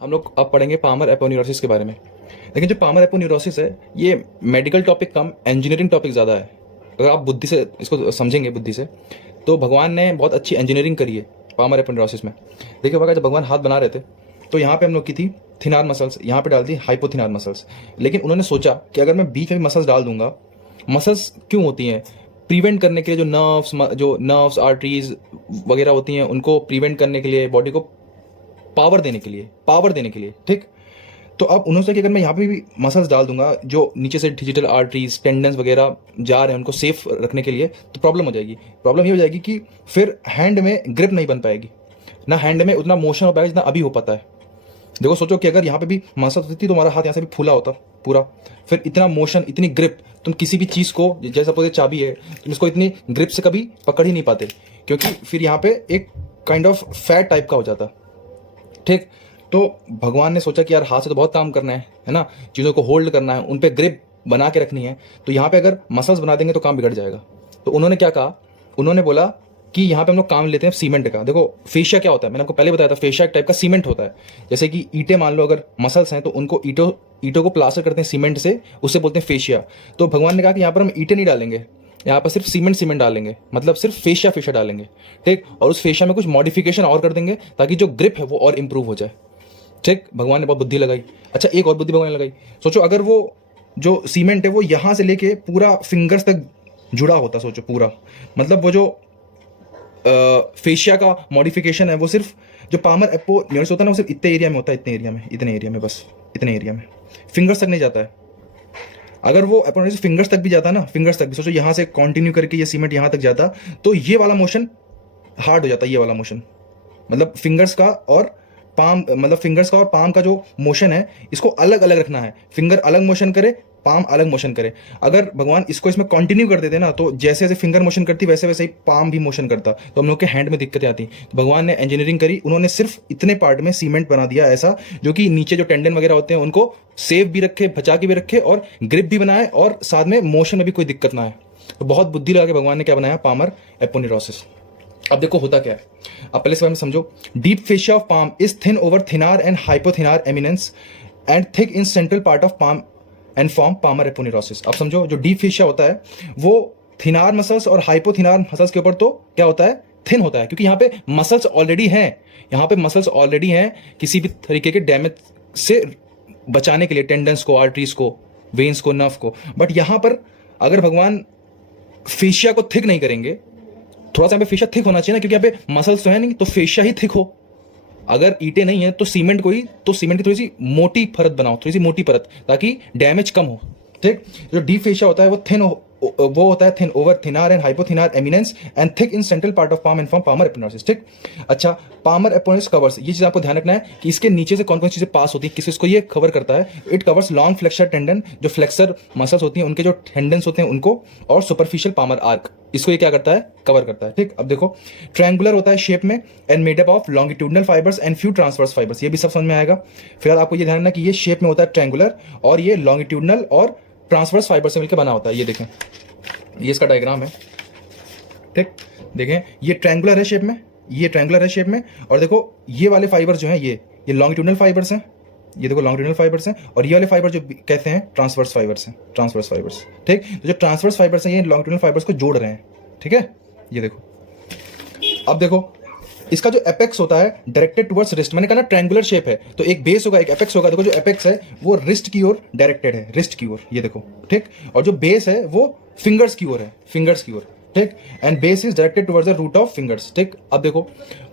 हम लोग अब पढ़ेंगे पामर एपोन्यूरोसिस के बारे में। लेकिन जो पामर एपोन्यूरोसिस है ये मेडिकल टॉपिक कम इंजीनियरिंग टॉपिक ज़्यादा है। अगर आप बुद्धि से इसको समझेंगे बुद्धि से तो भगवान ने बहुत अच्छी इंजीनियरिंग करी है पामर एपोन्यूरोसिस में। देखिए होगा जब भगवान हाथ बना रहे थे तो यहाँ पे हम लोग की थी थिनार मसल्स, यहाँ पे डाल दी हाइपोथिनार मसल्स। लेकिन उन्होंने सोचा कि अगर मैं बीच में मसल्स डाल दूंगा, मसल्स क्यों होती हैं? प्रिवेंट करने के लिए, जो नर्व्स आर्टरीज वगैरह होती हैं उनको प्रिवेंट करने के लिए, बॉडी को पावर देने के लिए ठीक। तो अब उन्होंने सोचा कि अगर मैं यहाँ पे भी मसल्स डाल दूंगा जो नीचे से डिजिटल आर्टरीज टेंडन्स वगैरह जा रहे हैं उनको सेफ रखने के लिए, तो प्रॉब्लम हो जाएगी। प्रॉब्लम ये हो जाएगी कि फिर हैंड में ग्रिप नहीं बन पाएगी, ना हैंड में उतना मोशन हो पाएगा जितना अभी हो पाता है। देखो सोचो कि अगर यहाँ पे भी मसल्स होती तो हमारा हाथ यहाँ से भी फूला होता पूरा, फिर इतना मोशन, इतनी ग्रिप, तुम किसी भी चीज़ को, जैसे सपोज चाबी है, तुम इसको इतनी ग्रिप से कभी पकड़ ही नहीं पाते, क्योंकि फिर यहाँ पे एक काइंड ऑफ फैट टाइप का हो जाता ठीक। तो भगवान ने सोचा कि यार हाथ से तो बहुत काम करना है ना, चीज़ों को होल्ड करना है, उन पे ग्रिप बना के रखनी है, तो यहाँ पे अगर मसल्स बना देंगे तो काम बिगड़ जाएगा। तो उन्होंने क्या कहा, उन्होंने बोला कि यहाँ पे हम लोग काम लेते हैं सीमेंट का। देखो फेशिया क्या होता है, मैंने आपको पहले बताया था, फेशिया एक टाइप का सीमेंट होता है। जैसे कि ईंटें मान लो, अगर मसल्स हैं तो उनको ईंटों को प्लास्टर करते हैं सीमेंट से, उससे बोलते हैं फेशिया। तो भगवान ने कहा कि यहाँ पर हम ईंटें नहीं डालेंगे, यहाँ पर सिर्फ सीमेंट डालेंगे, मतलब सिर्फ फेशिया डालेंगे ठीक। और उस फेशिया में कुछ मॉडिफिकेशन और कर देंगे ताकि जो ग्रिप है वो और इंप्रूव हो जाए ठीक। भगवान ने बहुत बुद्धि लगाई। अच्छा एक और बुद्धि भगवान ने लगाई, सोचो अगर वो जो सीमेंट है वो यहाँ से लेके पूरा फिंगर्स तक जुड़ा होता, सोचो पूरा, मतलब वो जो फेशिया का मॉडिफिकेशन है वो सिर्फ जो पामर एपोन्यूरोसिस होता है ना, वो सिर्फ इतने एरिया में होता है, इतने एरिया में बस इतने एरिया में, फिंगर्स तक नहीं जाता है। अगर वो एपोन्यूरोसिस फिंगर्स तक भी जाता ना, फिंगर्स तक भी, सोचो यहाँ से कंटिन्यू करके ये सीमेंट यहाँ तक जाता, तो ये वाला मोशन हार्ड हो जाता है। ये वाला मोशन मतलब फिंगर्स का और पाम का जो मोशन है इसको अलग अलग रखना है। फिंगर अलग मोशन करे, पाम अलग मोशन करे। अगर भगवान इसको इसमें कंटिन्यू कर देते ना, तो जैसे जैसे फिंगर मोशन करती वैसे वैसे ही पाम भी मोशन करता, तो हम लोग के हैंड में दिक्कतें आती। तो भगवान ने इंजीनियरिंग करी, उन्होंने सिर्फ इतने पार्ट में सीमेंट बना दिया ऐसा जो कि नीचे जो टेंडन वगैरह होते हैं उनको सेफ भी रखे, बचा के भी रखे, और ग्रिप भी बनाए, और साथ में मोशन में भी कोई दिक्कत ना आए। तो बहुत बुद्धि लगा के भगवान ने क्या बनाया, पामर एपोन्यूरोसिस। अब देखो होता क्या है, अब पहले इस बारे में समझो। Deep fascia of palm is thin over thenar and hypothenar eminence and thick in central part of palm and form palmar aponeurosis. अब समझो जो डीप फेशिया होता है वो थिनार मसल्स और हाइपोथिनार मसल्स के ऊपर तो क्या होता है, थिन होता है, क्योंकि यहाँ पे मसल्स ऑलरेडी हैं, किसी भी तरीके के डैमेज से बचाने के लिए, टेंडन्स को, आर्टरीज को, वेन्स को, नर्व को। बट यहाँ पर अगर भगवान फेशिया को थिक नहीं करेंगे, थोड़ा सा यहाँ पे फेशिया थिक होना चाहिए ना, क्योंकि यहाँ पे मसल्स तो है नहीं, तो फेशिया ही थिक हो। अगर ईंटें नहीं है तो सीमेंट की थोड़ी सी मोटी परत बनाओ, थोड़ी सी मोटी परत, ताकि डैमेज कम हो ठीक। जो डीप फेशिया होता है वो होता है thin over thenar and hypothenar eminence and thick in central part of palm and form palmar aponeurosis ठीक। अच्छा पामर एपोन्यूरोसिस कवर्स, ये चीज आपको ध्यान रखना है कि इसके नीचे से कौन कौन चीजें पास होती है, किस को ये कवर करता है। It covers long flexor tendon, जो फ्लेक्सर मसल्स होती हैं उनके जो टेंडन्स होते हैं उनको, और सुपरफिशियल पामर आर्क, इसको ये क्या करता है, कवर करता है ठीक। अब देखो ट्रायंगुलर होता है शेप में and made up of longitudinal fibres and few transverse fibres, ये भी सब समझ में आएगा। फिलहाल आपको ये ध्यान रखना कि ये शेप में होता है ट्रायंगुलर, और ये लॉन्गिट्यूडनल और ट्रांसवर्स फाइबर से मिलकर बना होता है। ये देखें, ये इसका डायग्राम है ठीक। देखें ये ट्रायंगुलर है शेप में, और देखो ये वाले फाइबर जो हैं ये लॉन्गिट्यूडनल फाइबर्स हैं, ये देखो लॉन्गिट्यूडनल फाइबर्स हैं, और ये वाले फाइबर जो कहते हैं ट्रांसवर्स फाइबर्स ठीक। तो जो ट्रांसवर्स फाइबर्स हैं ये लॉन्गिट्यूडनल फाइबर्स को जोड़ रहे हैं ठीक है। ये देखो, अब देखो इसका जो एपेक्स होता है डायरेक्टेड टुवर्ड्स रिस्ट, मैंने कहा ना ट्रायंगुलर शेप है तो एक बेस होगा, एक एपेक्स होगा। देखो जो एपेक्स है वो रिस्ट की ओर डायरेक्टेड है, रिस्ट की ओर, ये देखो ठीक। और जो बेस है वो फिंगर्स की ओर ठीक। And base is directed towards the root of fingers ठीक। अब देखो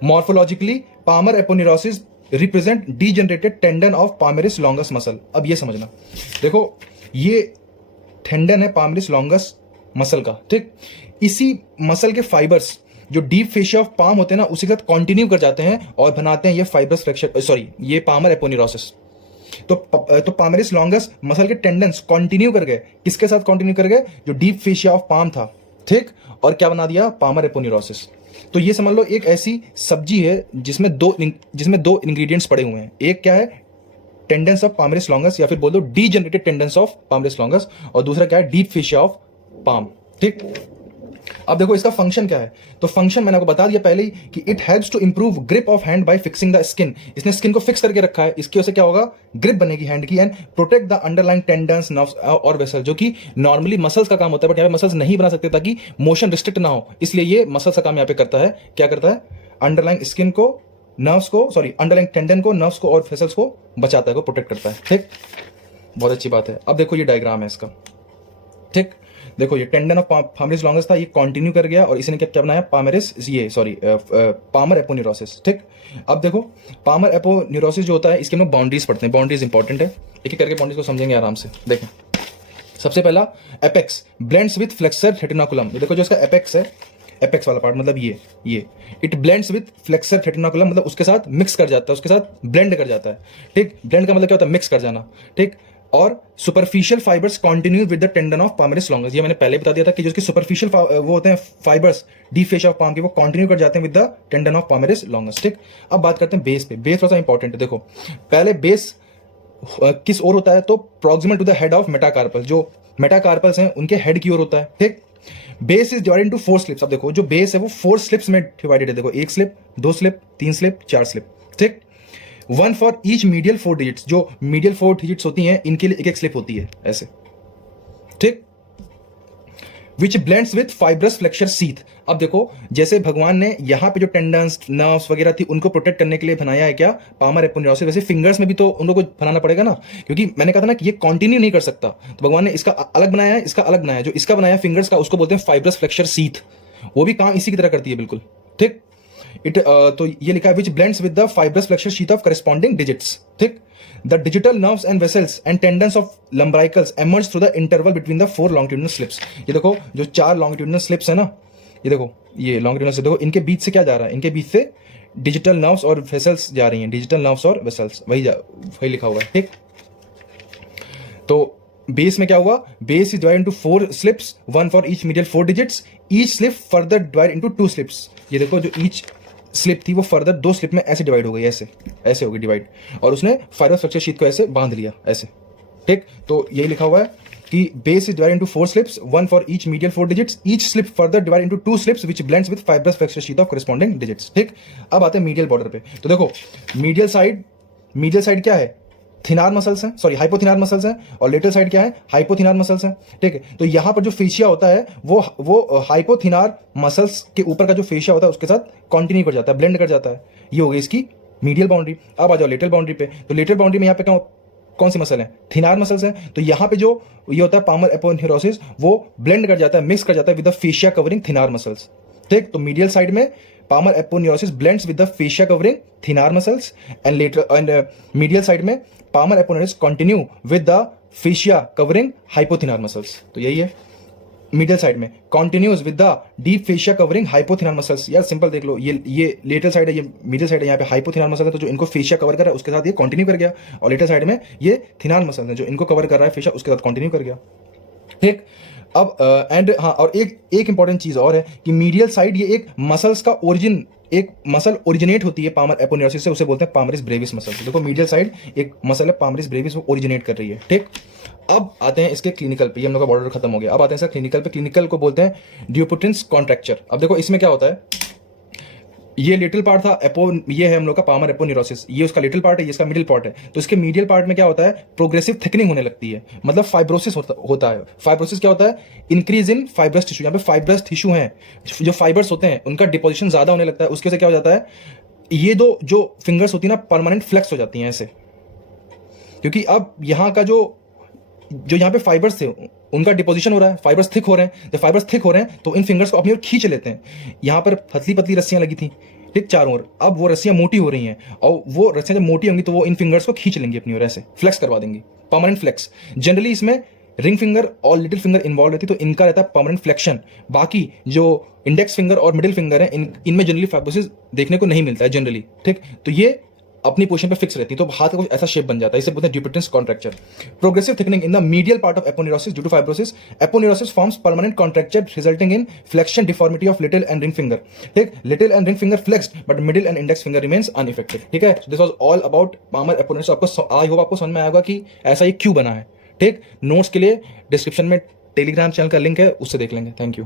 morphologically palmar aponeurosis represent degenerated tendon of palmaris longus muscle. अब ये समझना, देखो ये टेंडन है पामरिस लॉन्गस मसल का ठीक। इसी मसल के फाइबर्स जो डीप फेशिया ऑफ पाम होते हैं ना, उसी के साथ कंटिन्यू कर जाते हैं और बनाते हैं ये फाइब्रस फ्रैक्चर, सॉरी ये पामर एपोन्यूरोसिस। तो पामरिस लॉन्गस मसल के टेंडेंस कंटिन्यू कर गए, किसके साथ कंटिन्यू कर गए, जो डीप फेशिया ऑफ पाम था ठीक, और क्या बना दिया, पामर एपोन्यूरोसिस। तो ये समझ लो एक ऐसी सब्जी है जिसमें दो इंग्रेडिएंट्स पड़े हुए हैं। एक क्या है, टेंडेंस ऑफ पामरिस लॉन्गस, या फिर बोल दो degenerated tendencies of palmaris longus, और दूसरा क्या है, डीप फेशिया ऑफ पाम ठीक। अब देखो इसका फंक्शन क्या है, तो फंक्शन मैंने आपको बता दिया पहले ही कि it helps to improve grip of hand by fixing the skin. इसने स्किन को फिक्स करके रखा है, इसकी वजह से क्या होगा, ग्रिप बनेगी हैंड की, and protect the underline tendons nerves और वेसल, जो कि नॉर्मली मसल्स का काम होता है, बट यहाँ पे मसल्स नहीं बना सकते ताकि मोशन रिस्ट्रिक्ट ना हो, इसलिए ये मसल्स का काम यहाँ पे करता है। क्या करता है, अंडरलाइन स्किन को, नर्व्स को, सॉरी अंडरलाइन टेंडन को, नर्व्स को और वेसल्स को बचाता है, को प्रोटेक्ट करता है। ठीक, बहुत अच्छी बात है। अब देखो ये डायग्राम है इसका। ठीक, देखो ये टेंडन ऑफ पामरिस लॉन्गस था, ये कंटिन्यू कर गया और इसने क्या बनाया, पामरिस, ये सॉरी पामर एपोन्यूरोसिस। ठीक, अब देखो पामर एपोन्यूरोसिस जो होता है, इसके हम बाउंड्रीज पढ़ते हैं, बाउंड्रीज इंपॉर्टेंट है, एक एक करके बाउंड्रीज को समझेंगे आराम से। देखें सबसे पहला apex blends with flexor retinaculum. ये देखो जो इसका एपेक्स है, एपेक्स वाला पार्ट मतलब ये it blends with flexor retinaculum, मतलब उसके साथ मिक्स कर जाता है, उसके साथ ब्लेंड कर जाता है। ठीक, ब्लेंड का मतलब क्या होता है, मिक्स कर जाना। ठीक, और superficial fibres continue with the tendon of palmaris longus, ये मैंने पहले बता दिया था कि जो इसके सुपरफिशियल वो होते हैं fibres the face of palm के, वो कंटिन्यू कर जाते हैं with the tendon of palmaris longus. ठीक, अब बात करते हैं बेस पे। बेस थोड़ा सा इंपॉर्टेंट है। देखो पहले बेस किस ओर होता है, तो proximal to the head of metacarpals, जो मेटाकार्पल्स हैं उनके हेड की ओर होता है। ठीक, base is divided into 4 slips. अब देखो जो बेस है वो 4 स्लिप्स में डिवाइडेड है। देखो 1 स्लिप, 2 स्लिप, 3 स्लिप, 4 स्लिप। ठीक, 1 फॉर ईच मीडियल 4 डिजिट्स, जो मीडियल 4 डिजिट्स होती हैं इनके लिए एक एक स्लिप होती है ऐसे। ठीक, which blends with fibrous flexor sheath. अब देखो जैसे भगवान ने यहाँ पे जो टेंडन्स, नर्व्स वगैरह थी उनको प्रोटेक्ट करने के लिए बनाया है क्या, पामर एपोन्यूरोसिस, वैसे फिंगर्स में भी तो उन लोगों को बनाना पड़ेगा ना, क्योंकि मैंने कहा था ना कि ये कंटिन्यू नहीं कर सकता, तो भगवान ने इसका अलग बनाया है, इसका अलग बनाया है। जो इसका बनाया फिंगर्स का उसको बोलते हैं फाइब्रस फ्लेक्सर सीथ, वो भी काम इसी की तरह करती है बिल्कुल। ठीक, तो ये लिखा है which blends with the fibrous flexor sheath of corresponding digits. ठीक, the digital nerves and vessels and tendons of lumbricals emerge through the interval between the 4 longitudinal slips. ये देखो जो 4 लॉन्गिट्यूडिनल स्लिप्स है ना, ये देखो ये लॉन्गिट्यूडिनल स्लिप, देखो इनके बीच से क्या जा रहा है, इनके बीच से डिजिटल नर्व्स और वेसल्स जा रही हैं, डिजिटल नर्व्स और वेसल्स, वही लिखा हुआ है। ठीक, तो बेस में क्या हुआ, base is divided into 4 slips, 1 for each medial 4 digits, each slip further divide into 2 slips. ये देखो जो ईच स्लिप थी वो फर्दर 2 स्लिप में ऐसे डिवाइड हो गई, ऐसे हो गई डिवाइड, और उसने फाइब्रस फ्लेक्सर शीट को ऐसे बांध लिया ऐसे। ठीक, तो यही लिखा हुआ है कि base is divided into 4 slips, 1 for each medial 4 digits, each slip further divide into 2 slips which blends with fibrous flexor sheet of corresponding digits. ठीक, अब आते हैं मीडियल बॉर्डर पे। तो देखो मीडियल साइड क्या है, थिनार मसल्स हैं, सॉरी हाइपोथिनार मसल्स हैं, और लेटरल साइड क्या है, हाइपोथिनार मसल्स हैं। ठीक है, तो यहां पर जो फेशिया होता है वो हाइपोथिनार मसल्स के ऊपर का जो फेशिया होता है उसके साथ कंटिन्यू कर जाता है, ब्लेंड कर जाता है। ये हो गई इसकी मीडियल बाउंड्री। अब आ जाओ लेटरल बाउंड्री पे। तो लेटरल बाउंड्री में यहाँ पे कौन सी मसल है, थिनार मसल्स हैं। तो यहाँ पे जो ये होता है पामर एपोन्यूरोसिस, वो ब्लेंड कर जाता है, मिक्स कर जाता है with the fascia covering thenar muscles. ठीक, तो मीडियल साइड में palmar aponeurosis blends with the fascia covering thenar muscles, and medial side में palmar aponeurosis continue with the fascia covering hypothenar muscles. तो यही है मीडियल साइड में, continues with the deep fascia covering hypothenar muscles. यार simple देख लो, ये lateral side है, ये मीडियल साइड है, यहाँ पे हाइपोथिनार मसल है, तो जो इनको फेशिया कवर कर रहा है उसके साथ ये कंटिन्यू कर गया, और लेटरल साइड में ये थिनार मसल है जो इनको कवर कर रहा है फेशिया, उसके साथ कंटिन्यू कर गया। ठीक, अब एंड हाँ, और एक इंपॉर्टेंट चीज और है कि मीडियल साइड ये एक मसल्स का ओरिजिन, एक मसल ओरिजिनेट होती है पामर एपोन्यूरोसिस से, उसे बोलते हैं पामरिस ब्रेविस मसल। देखो मीडियल साइड एक मसल है पामरिस ब्रेविस, वो ओरिजिनेट कर रही है। ठीक, अब आते हैं इसके क्लिनिकल पे, ये हम लोग का बॉर्डर खत्म हो गया। अब आते हैं इसका क्लिनिकल पे। क्लिनिकल को बोलते हैं ड्यूपुटेंस कॉन्ट्रैक्चर। अब देखो इसमें क्या होता है, ये लिटिल पार्ट था ये है हम लोग का पामर एपोन्यूरोसिस, ये उसका लिटिल पार्ट है, ये इसका मिडिल पार्ट है। तो इसके मीडियल पार्ट में क्या होता है, प्रोग्रेसिव थिकनिंग होने लगती है, मतलब फाइब्रोसिस होता है। फाइब्रोसिस क्या होता है, इंक्रीज इन फाइब्रस टिश्यू। यहाँ पे फाइब्रस टिश्यू है, जो फाइबर्स होते हैं उनका डिपोजिशन ज्यादा होने लगता है, उसके से क्या हो जाता है, ये दो जो फिंगर्स होती है ना परमानेंट फ्लेक्स हो जाती हैं ऐसे, क्योंकि अब यहाँ का जो यहाँ पे फाइबर्स थे उनका डिपोजिशन हो रहा है, फाइबर्स थिक हो रहे हैं। जब फाइबर्स थिक हो रहे हैं तो इन फिंगर्स को अपनी ओर खींच लेते हैं। यहाँ पर पतली पतली रस्सियां लगी थी ठीक चारों ओर, अब वो रस्सियां मोटी हो रही हैं, और वो रस्सियां जब मोटी होंगी तो वो इन फिंगर्स को खींच लेंगी अपनी ओर, ऐसे फ्लेक्स करवा देंगी, परमानेंट फ्लेक्स। जनरली इसमें रिंग फिंगर और लिटिल फिंगर इन्वॉल्व रहती है, तो इनका रहता है परमानेंट फ्लेक्शन। बाकी जो इंडेक्स फिंगर और मिडिल फिंगर है इनमें जनरली फाइब्रोसिस देखने को नहीं मिलता है जनरली। ठीक, तो ये अपनी पोजीशन पे फिक्स रहती है, तो हाथ का कुछ ऐसा शेप बन जाता है, इसे बोलते हैं Dupuytren's contracture. Progressive thickening in the medial part of aponeurosis due to fibrosis. Aponeurosis forms permanent contracture resulting in flexion deformity of little and ring finger. ठीक, little and ring finger flexed but middle and index finger remains unaffected. ठीक है, this was all about palmar aponeurosis. आपको I hope आपको समझ में आएगा कि ऐसा ये क्यों बना है। ठीक, नोट्स के लिए डिस्क्रिप्शन में टेलीग्राम चैनल का लिंक है, उससे देख लेंगे। Thank you.